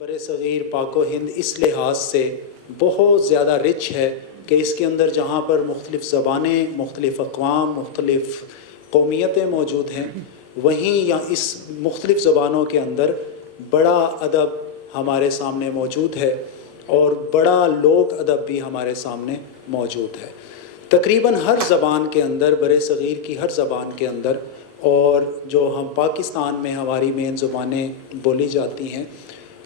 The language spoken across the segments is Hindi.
बरे सग़ीर पाको हिंद इस लिहाज से बहुत ज़्यादा रिच है कि इसके अंदर जहाँ पर मुख्तलिफ़ ज़बानें, मुख्तलिफ़ अक़वाम, मुख्तलिफ़ कौमियतें मौजूद हैं, वहीं या इस मुख्तलिफ़ ज़बानों के अंदर बड़ा अदब हमारे सामने मौजूद है और बड़ा लोक अदब भी हमारे सामने मौजूद है। तकरीबन हर ज़बान के अंदर, बरे सग़ीर की हर ज़बान के अंदर, और जो हम पाकिस्तान में हमारी मेन ज़बानें बोली जाती हैं,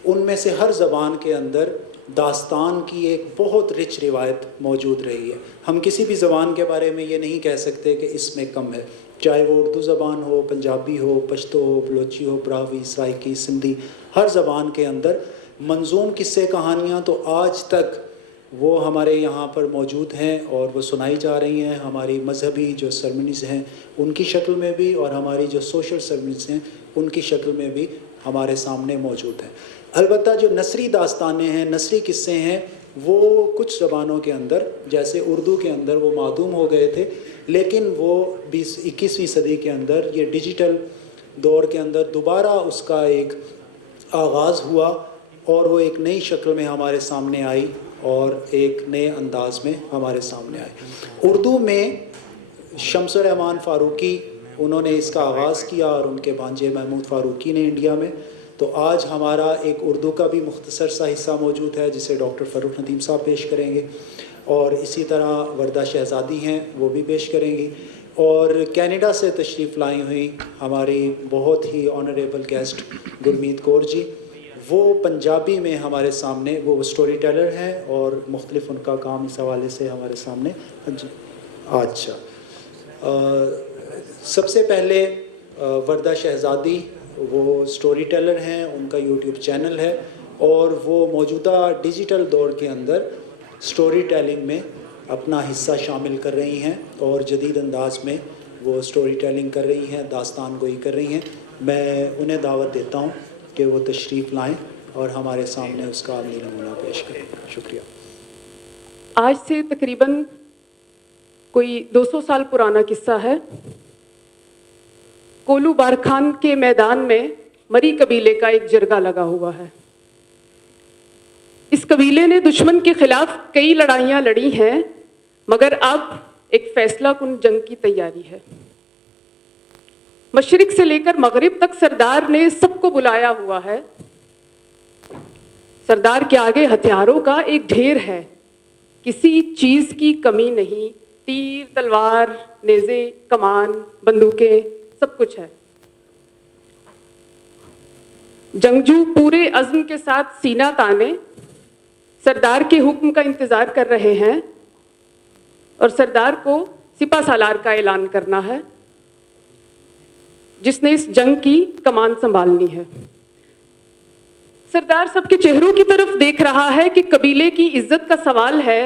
उनमें से हर ज़बान के अंदर दास्तान की एक बहुत रिच रिवायत मौजूद रही है। हम किसी भी ज़बान के बारे में ये नहीं कह सकते कि इसमें कम है, चाहे वो उर्दू ज़बान हो, पंजाबी हो, पश्तो हो, बलोची हो, ब्रावी, सराइकी, सिंधी, हर ज़बान के अंदर मंजूम किस्से कहानियाँ तो आज तक वो हमारे यहाँ पर मौजूद हैं और वो सुनाई जा रही हैं। हमारी मजहबी जो सरमनीज़ हैं उनकी शक्ल में भी, और हमारी जो सोशल सरमनीज़ हैं उनकी शक्ल में भी हमारे सामने मौजूद हैं। अलबत्ता जो नसरी दास्तानें हैं, नसरी किस्से हैं, वो कुछ ज़बानों के अंदर, जैसे उर्दू के अंदर वो मादूम हो गए थे, लेकिन वो 21वीं सदी के अंदर, ये डिजिटल दौर के अंदर दोबारा उसका एक आगाज़ हुआ और वो एक नई शक्ल में हमारे सामने आई और एक नए अंदाज में हमारे सामने आई। उर्दू में शम्सुर रहमान फ़ारूकी, उन्होंने इसका आगाज़ किया और उनके भांजे महमूद फ़ारूकी ने इंडिया में। तो आज हमारा एक उर्दू का भी मुख्तसर सा हिस्सा मौजूद है जिसे डॉक्टर फ़र्रुख नदीम साहब पेश करेंगे, और इसी तरह वर्दा शहज़ादी हैं, वो भी पेश करेंगी। और कनाडा से तशरीफ़ लाई हुई हमारी बहुत ही ऑनरेबल गेस्ट गुरमीत कौर जी, वो पंजाबी में हमारे सामने, वो स्टोरी टेलर हैं और मुख्तलिफ उनका काम इस हवाले से हमारे सामने। अच्छा, सबसे पहले वर्दा शहज़ादी, वो स्टोरी टेलर हैं, उनका यूट्यूब चैनल है और वो मौजूदा डिजिटल दौर के अंदर स्टोरी टेलिंग में अपना हिस्सा शामिल कर रही हैं और जदीद अंदाज में वो स्टोरी टेलिंग कर रही हैं, दास्तान गोई कर रही हैं। मैं उन्हें दावत देता हूँ कि वो तशरीफ़ लाएं और हमारे सामने उसका अमली नमूना पेश करें। शुक्रिया। आज से तकरीबन कोई 200 साल पुराना किस्सा है। कोलू बारखान के मैदान में मरी कबीले का एक जरगा लगा हुआ है। इस कबीले ने दुश्मन के खिलाफ कई लड़ाइयाँ लड़ी हैं, मगर अब एक फैसला कुन जंग की तैयारी है। मशरिक से लेकर मगरिब तक सरदार ने सबको बुलाया हुआ है। सरदार के आगे हथियारों का एक ढेर है, किसी चीज की कमी नहीं। तीर, तलवार, नेज़े, कमान, बंदूकें, सब कुछ है। जंगजू पूरे अज़्म के साथ सीना ताने सरदार के हुक्म का इंतजार कर रहे हैं और सरदार को सिपा सालार का ऐलान करना है, जिसने इस जंग की कमान संभालनी है। सरदार सबके चेहरों की तरफ देख रहा है कि कबीले की इज्जत का सवाल है।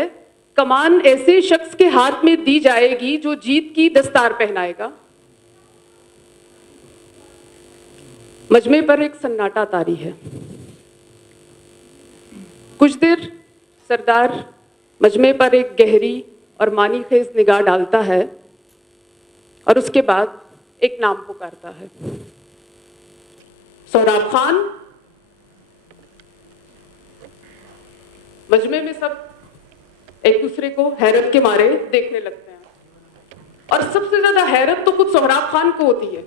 कमान ऐसे शख्स के हाथ में दी जाएगी जो जीत की दस्तार पहनाएगा। मजमे पर एक सन्नाटा तारी है। कुछ देर सरदार मजमे पर एक गहरी और मानीखेज निगाह डालता है और उसके बाद एक नाम पुकारता है, सोहराब खान। मजमे में सब एक दूसरे को हैरत के मारे देखने लगते हैं और सबसे ज्यादा हैरत तो खुद सोहराब खान को होती है।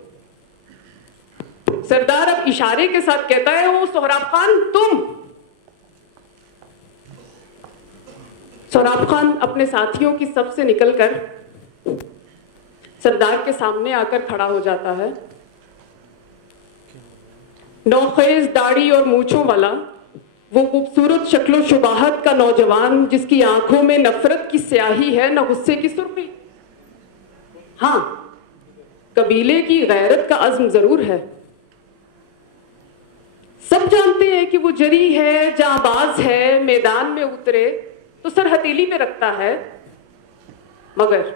सरदार अब इशारे के साथ कहता है, ओ सोहराब खान तुम। सोहराब खान अपने साथियों की सब से निकलकर सरदार के सामने आकर खड़ा हो जाता है। नौखेज दाढ़ी और मूंछों वाला वो खूबसूरत शक्लो शुबाहत का नौजवान, जिसकी आंखों में नफरत की स्याही है, न गुस्से की सुर्खी। हाँ, कबीले की गैरत का अज़्म जरूर है। सब जानते हैं कि वो जरी है, जांबाज है। मैदान में उतरे तो सर हथेली पे रखता है, मगर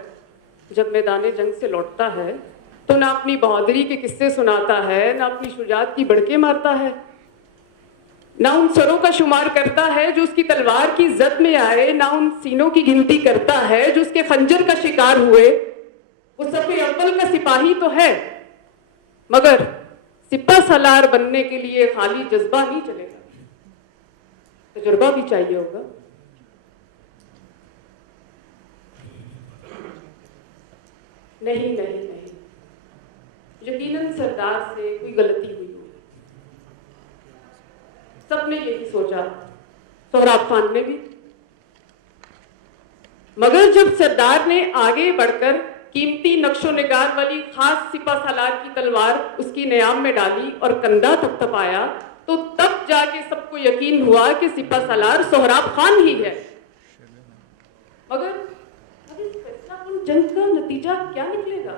जब मैदान जंग से लौटता है तो ना अपनी बहादुरी के किस्से सुनाता है, ना अपनी शुजाअत की बड़के मारता है, ना उन सरों का शुमार करता है जो उसकी तलवार की जद में आए, ना उन सीनों की गिनती करता है जो उसके खंजर का शिकार हुए। वो सफ़े अव्वल का सिपाही तो है, मगर सिपा सलार बनने के लिए खाली जज्बा नहीं चलेगा। तजुर्बा भी चाहिए होगा। नहीं नहीं नहीं, यकीनन सरदार से कोई गलती हुई होगी। सबने यही सोचा, सोहराब खान ने भी। मगर जब सरदार ने आगे बढ़कर कीमती नक्शो निगार वाली खास सिपा सालार की तलवार उसकी नियाम में डाली और कंधा थपथपाया, तो तब जाके सबको यकीन हुआ कि सिपा सालार सोहराब खान ही है। मगर अब इस फैसलाकुन जंग का नतीजा क्या निकलेगा?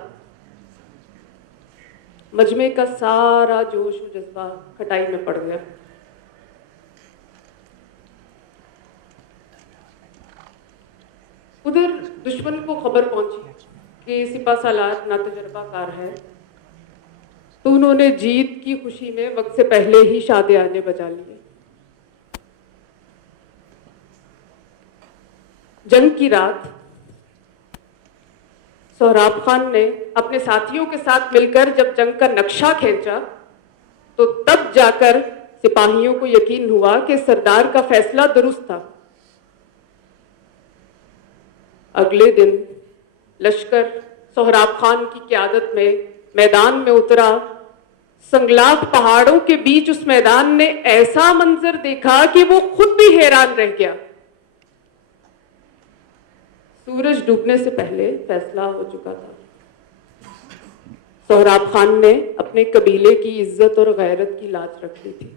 मजमे का सारा जोश और जज्बा खटाई में पड़ गया। उधर दुश्मन को खबर पहुंची कि सिपा सालार नातजुर्बाकार है, तो उन्होंने जीत की खुशी में वक्त से पहले ही शादियाने बजा लिए। जंग की रात सोहराब खान ने अपने साथियों के साथ मिलकर जब जंग का नक्शा खींचा, तो तब जाकर सिपाहियों को यकीन हुआ कि सरदार का फैसला दुरुस्त था। अगले दिन लश्कर सोहराब खान की क़यादत में मैदान में उतरा। संगलाफ पहाड़ों के बीच उस मैदान ने ऐसा मंजर देखा कि वो खुद भी हैरान रह गया। सूरज डूबने से पहले फैसला हो चुका था। सोहराब खान ने अपने कबीले की इज्जत और गैरत की लाज रख ली थी।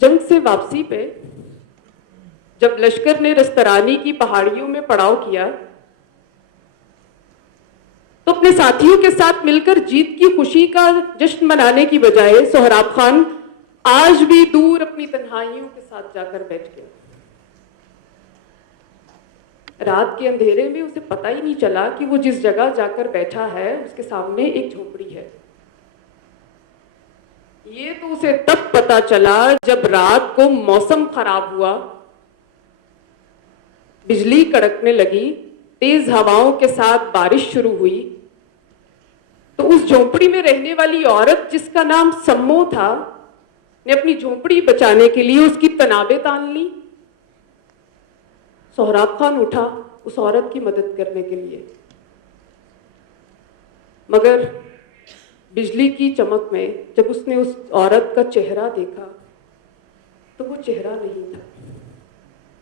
जंग से वापसी पे जब लश्कर ने रस्तरानी की पहाड़ियों में पड़ाव किया, तो अपने साथियों के साथ मिलकर जीत की खुशी का जश्न मनाने की बजाय सोहराब खान आज भी दूर अपनी तन्हाइयों के साथ जाकर बैठ गया। रात के अंधेरे में उसे पता ही नहीं चला कि वो जिस जगह जाकर बैठा है उसके सामने एक झोपड़ी है। ये तो उसे तब पता चला जब रात को मौसम खराब हुआ, बिजली कड़कने लगी, तेज हवाओं के साथ बारिश शुरू हुई। तो उस झोपड़ी में रहने वाली औरत जिसका नाम सम्मो था ने अपनी झोपड़ी बचाने के लिए उसकी तनाबें तान ली। सोहराब खान उठा उस औरत की मदद करने के लिए, मगर बिजली की चमक में जब उसने उस औरत का चेहरा देखा तो वो चेहरा नहीं था,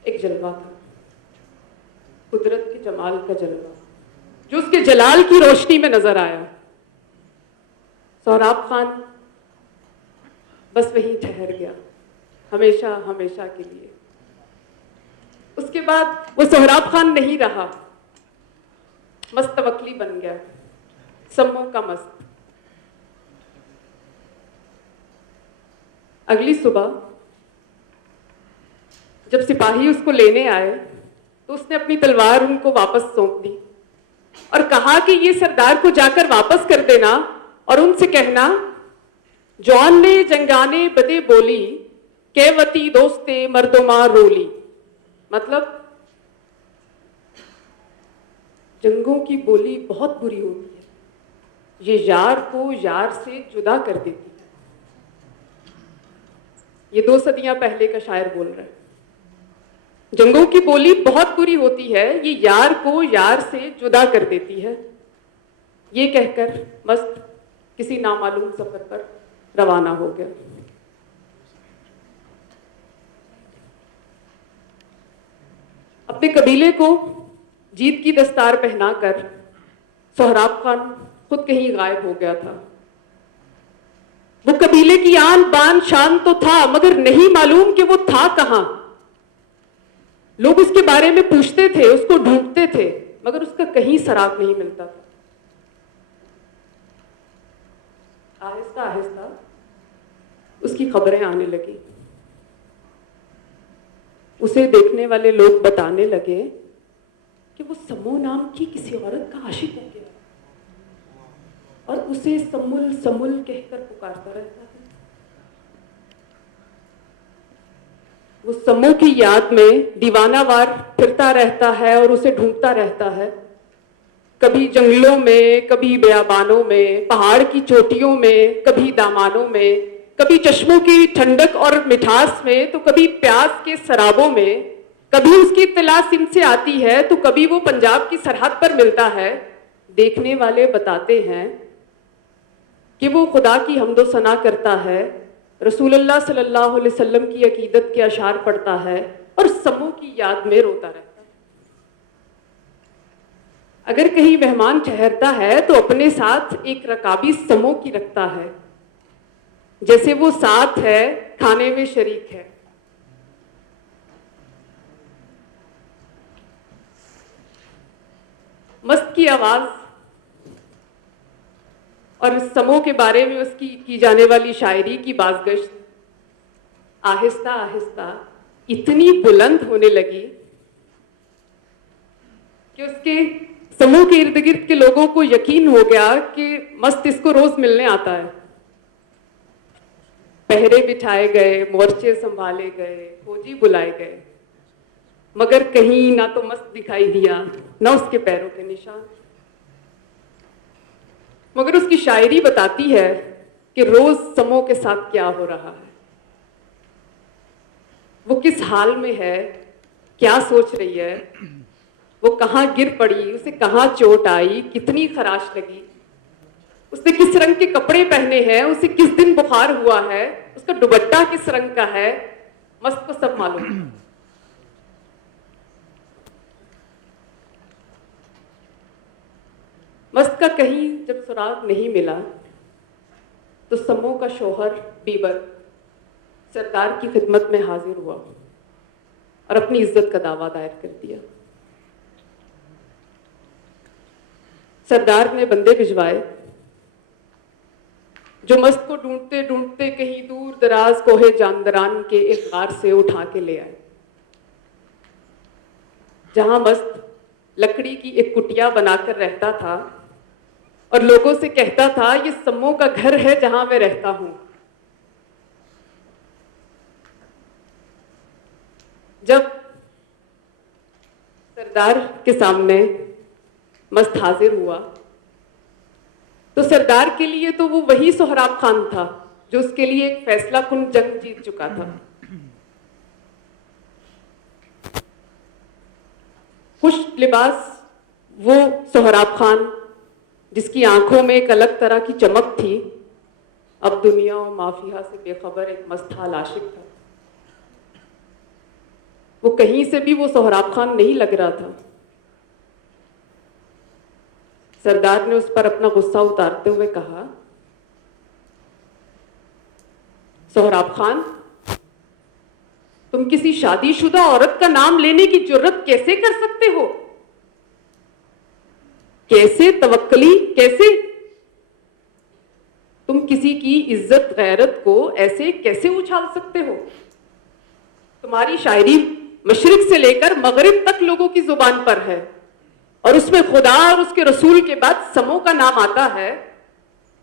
एक जलवा था, कुदरत के जमाल का जलवा जो उसके जलाल की रोशनी में नजर आया। सोहराब खान बस वहीं ठहर गया, हमेशा हमेशा के लिए। उसके बाद वो सोहराब खान नहीं रहा, मस्तवकली बन गया, सम्मो का मस्त। अगली सुबह जब सिपाही उसको लेने आए तो उसने अपनी तलवार उनको वापस सौंप दी और कहा कि ये सरदार को जाकर वापस कर देना और उनसे कहना, जौन ने जंगाने बदे बोली, कहवती दोस्ते मर्दोमा रोली। मतलब जंगों की बोली बहुत बुरी होती है, ये यार को यार से जुदा कर देती है। ये 2 सदियां पहले का शायर बोल रहा है। जंगों की बोली बहुत बुरी होती है, ये यार को यार से जुदा कर देती है। ये कहकर मस्त किसी नामालूम सफर पर रवाना हो गया। अपने कबीले को जीत की दस्तार पहनाकर सोहराब खान खुद कहीं गायब हो गया था। वो कबीले की आन बान शान तो था, मगर नहीं मालूम कि वो था कहां। लोग उसके बारे में पूछते थे, उसको ढूंढते थे, मगर उसका कहीं सराग नहीं मिलता था। आहिस्ता आहिस्ता उसकी खबरें आने लगी। उसे देखने वाले लोग बताने लगे कि वो सम्मो नाम की किसी औरत का आशिक हो गया और उसे सम्मुल सम्मुल कहकर पुकारता रहता है। वो सम्मो की याद में दीवानावार फिरता रहता है और उसे ढूंढता रहता है, कभी जंगलों में, कभी बयाबानों में, पहाड़ की चोटियों में, कभी दामानों में, कभी चश्मों की ठंडक और मिठास में, तो कभी प्यास के शराबों में, कभी उसकी इत्तला सिंध से आती है तो कभी वो पंजाब की सरहद पर मिलता है। देखने वाले बताते हैं कि वो खुदा की हम्दो सना करता है, रसूलुल्लाह सल्लल्लाहु अलैहि वसल्लम की अकीदत के अशार पढ़ता है और समों की याद में रोता रहता है। अगर कहीं मेहमान ठहरता है तो अपने साथ एक रकाबी समों की रखता है, जैसे वो साथ है, खाने में शरीक है। मस्त की आवाज और समों के बारे में उसकी की जाने वाली शायरी की बाज़गश्त आहिस्ता आहिस्ता इतनी बुलंद होने लगी कि उसके समूह के इर्द गिर्द के लोगों को यकीन हो गया कि मस्त इसको रोज मिलने आता है। पहरे बिठाए गए, मोर्चे संभाले गए, फौजी बुलाए गए, मगर कहीं ना तो मस्त दिखाई दिया, ना उसके पैरों के निशान। मगर उसकी शायरी बताती है कि रोज समों के साथ क्या हो रहा है, वो किस हाल में है, क्या सोच रही है, वो कहाँ गिर पड़ी, उसे कहाँ चोट आई, कितनी खराश लगी, उसने किस रंग के कपड़े पहने हैं, उसे किस दिन बुखार हुआ है, उसका दुपट्टा किस रंग का है, मस्त को सब मालूम है। मस्त का कहीं जब सुराग नहीं मिला तो समों का शौहर बीबर सरदार की खिदमत में हाजिर हुआ और अपनी इज्जत का दावा दायर कर दिया। सरदार ने बंदे भिजवाए जो मस्त को ढूंढते ढूंढते कहीं दूर दराज कोहे जानदरान के एक गार से उठा के ले आए, जहां मस्त लकड़ी की एक कुटिया बनाकर रहता था और लोगों से कहता था ये समों का घर है जहां मैं रहता हूं। जब सरदार के सामने मस्त हाजिर हुआ तो सरदार के लिए तो वो वही सोहराब खान था जो उसके लिए एक फैसला कुन जंग जीत चुका था। खुश लिबास वो सोहराब खान जिसकी आंखों में एक अलग तरह की चमक थी, अब दुनिया और माफिया से बेखबर एक मस्तहाल आशिक था। वो कहीं से भी वो सोहराब खान नहीं लग रहा था। सरदार ने उस पर अपना गुस्सा उतारते हुए कहा, सोहराब खान, तुम किसी शादीशुदा औरत का नाम लेने की जुर्रत कैसे कर सकते हो? कैसे तवक्कली, कैसे तुम किसी की इज्जत गैरत को ऐसे कैसे उछाल सकते हो? तुम्हारी शायरी मशरिक से लेकर मगरिब तक लोगों की जुबान पर है और उसमें खुदा और उसके रसूल के बाद समों का नाम आता है।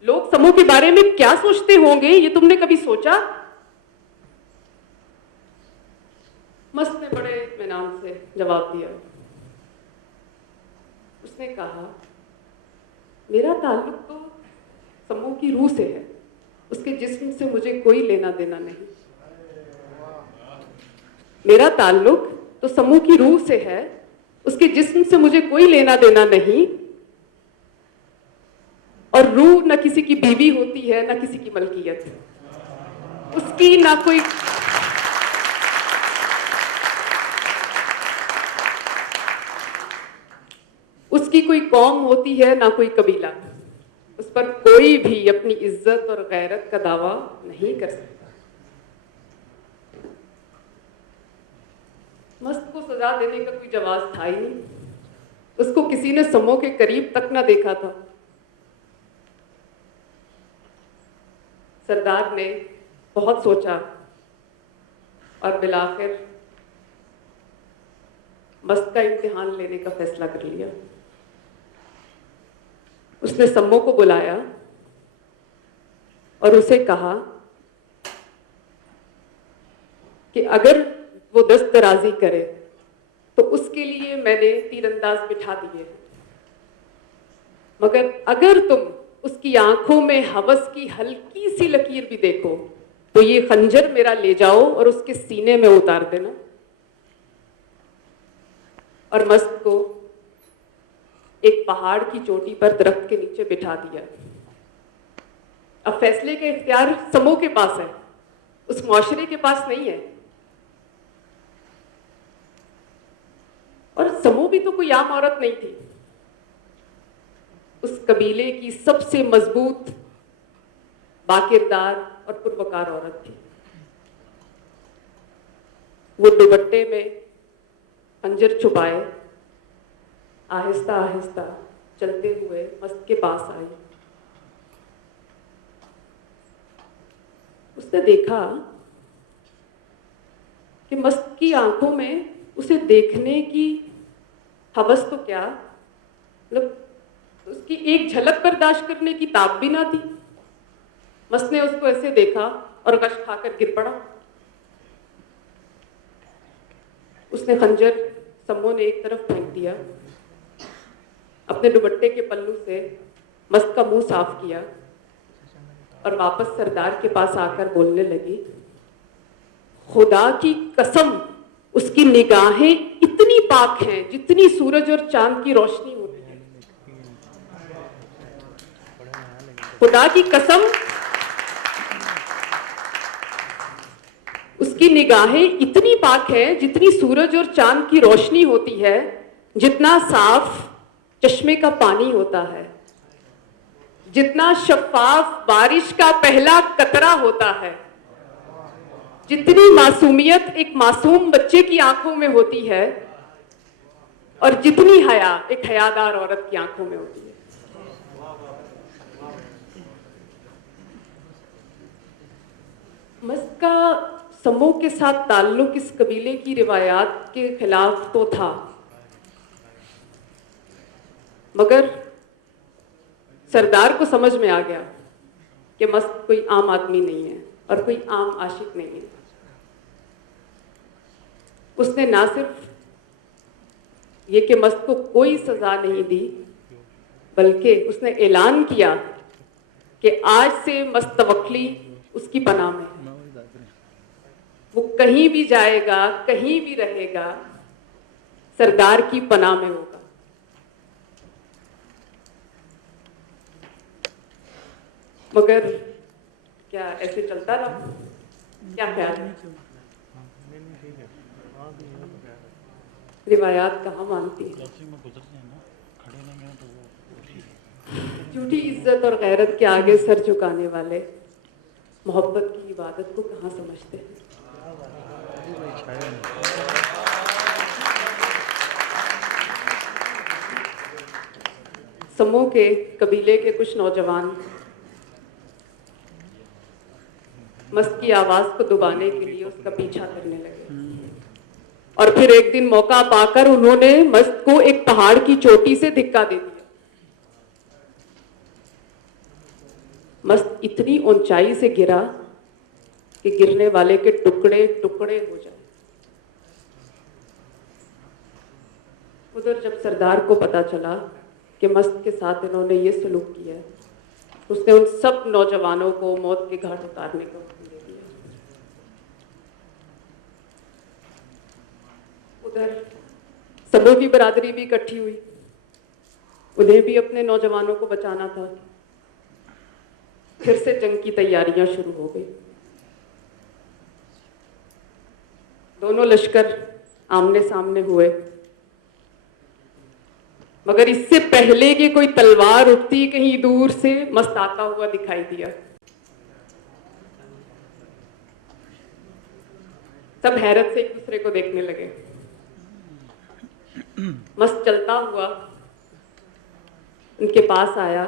लोग समों के बारे में क्या सोचते होंगे, ये तुमने कभी सोचा? मस्त ने बड़े इत्मीनान से जवाब दिया। उसने कहा, मेरा ताल्लुक तो समों की रूह से है, उसके जिस्म से मुझे कोई लेना देना नहीं। मेरा ताल्लुक तो समूह की रूह से है, उसके जिस्म से मुझे कोई लेना देना नहीं। और रूह न किसी की बीवी होती है, न किसी की मलकियत, उसकी ना कोई उसकी कोई कौम होती है, ना कोई कबीला। उस पर कोई भी अपनी इज्जत और गैरत का दावा नहीं कर सकता। मस्त को सजा देने का कोई जवाब था ही नहीं। उसको किसी ने समों के करीब तक ना देखा था। सरदार ने बहुत सोचा और बिलाखिर मस्त का इम्तिहान लेने का फैसला कर लिया। उसने समों को बुलाया और उसे कहा कि अगर वो दस्त दराजी करे तो उसके लिए मैंने तीरंदाज बिठा दिए, मगर अगर तुम उसकी आंखों में हवस की हल्की सी लकीर भी देखो तो ये खंजर मेरा ले जाओ और उसके सीने में उतार देना। और मस्त को एक पहाड़ की चोटी पर दरख्त के नीचे बिठा दिया। अब फैसले का इख्तियार समूह के पास है, उस मुआशरे के पास नहीं है। और समूह भी तो कोई आम औरत नहीं थी, उस कबीले की सबसे मजबूत, बाकिरदार और पुरवकार औरत थी। वो दुपट्टे में खंजर छुपाए आहिस्ता आहिस्ता चलते हुए मस्त के पास आई। उसने देखा कि मस्त की आंखों में उसे देखने की हवस तो क्या, मतलब उसकी एक झलक बर्दाश्त करने की ताब भी ना थी। मस्त ने उसको ऐसे देखा और गश खाकर गिर पड़ा। उसने खंजर सम्मो ने एक तरफ फेंक दिया, अपने दुपट्टे के पल्लू से मस्त का मुंह साफ किया और वापस सरदार के पास आकर बोलने लगी, खुदा की कसम उसकी निगाहें इतनी पाक हैं जितनी सूरज और चांद की रोशनी होती है। खुदा की कसम उसकी निगाहें इतनी पाक हैं जितनी सूरज और चांद की रोशनी होती है, जितना साफ चश्मे का पानी होता है, जितना शफाफ बारिश का पहला कतरा होता है, जितनी मासूमियत एक मासूम बच्चे की आंखों में होती है और जितनी हया एक हयादार औरत की आंखों में होती है। मस्त का समूह के साथ ताल्लुक इस कबीले की रिवायात के खिलाफ तो था, मगर सरदार को समझ में आ गया कि मस्त कोई आम आदमी नहीं है और कोई आम आशिक नहीं है। उसने ना सिर्फ ये कि मस्त को कोई सजा नहीं दी, बल्कि उसने ऐलान किया कि आज से मस्त तवक्ली उसकी पनाह में है। वो कहीं भी जाएगा, कहीं भी रहेगा, सरदार की पनाह में होगा। मगर क्या ऐसे चलता रहा? क्या ख्याल है? रिवायात कहाँ मानती है? झूठी इज्जत और गैरत के आगे सर झुकाने वाले मोहब्बत की इबादत को कहाँ समझते हैं? समूह के कबीले के कुछ नौजवान मस्त की आवाज को दबाने के लिए उसका पीछा करने लगे और फिर एक दिन मौका पाकर उन्होंने मस्त को एक पहाड़ की चोटी से धिक्का दे दिया। मस्त इतनी ऊंचाई से गिरा कि गिरने वाले के टुकड़े टुकड़े हो जाए। उधर जब सरदार को पता चला कि मस्त के साथ इन्होंने ये सलूक किया, उसने उन सब नौजवानों को मौत के घाट उतारने का हुक्म दे दिया। उधर समूह की बरादरी भी इकट्ठी हुई, उन्हें भी अपने नौजवानों को बचाना था। फिर से जंग की तैयारियां शुरू हो गई। दोनों लश्कर आमने सामने हुए, मगर इससे पहले कि कोई तलवार उठती, कहीं दूर से मस्त आता हुआ दिखाई दिया। सब हैरत से एक दूसरे को देखने लगे। मस्त चलता हुआ उनके पास आया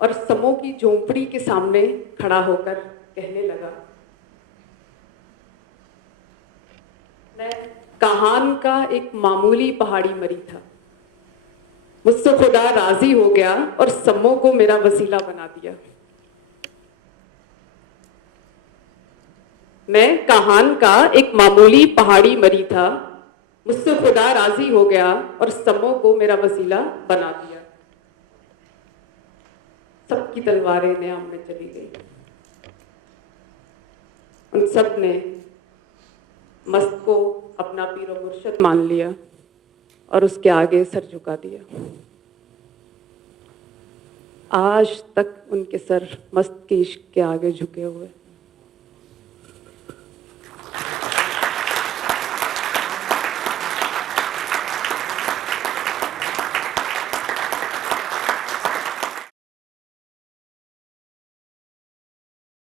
और समूह की झोंपड़ी के सामने खड़ा होकर कहने लगा, मैं कहान का एक मामूली पहाड़ी मरी था, मुझसे खुदा राजी हो गया और समूह को मेरा वसीला बना दिया। मैं कहान का एक मामूली पहाड़ी मरी था, मुझसे खुदा राजी हो गया और समूह को मेरा वसीला बना दिया। सबकी तलवारें नियाम में चली गई। उन सब ने मस्त को अपना पीर और मुर्शिद मान लिया और उसके आगे सर झुका दिया। आज तक उनके सर मस्त के इश्क के आगे झुके हुए।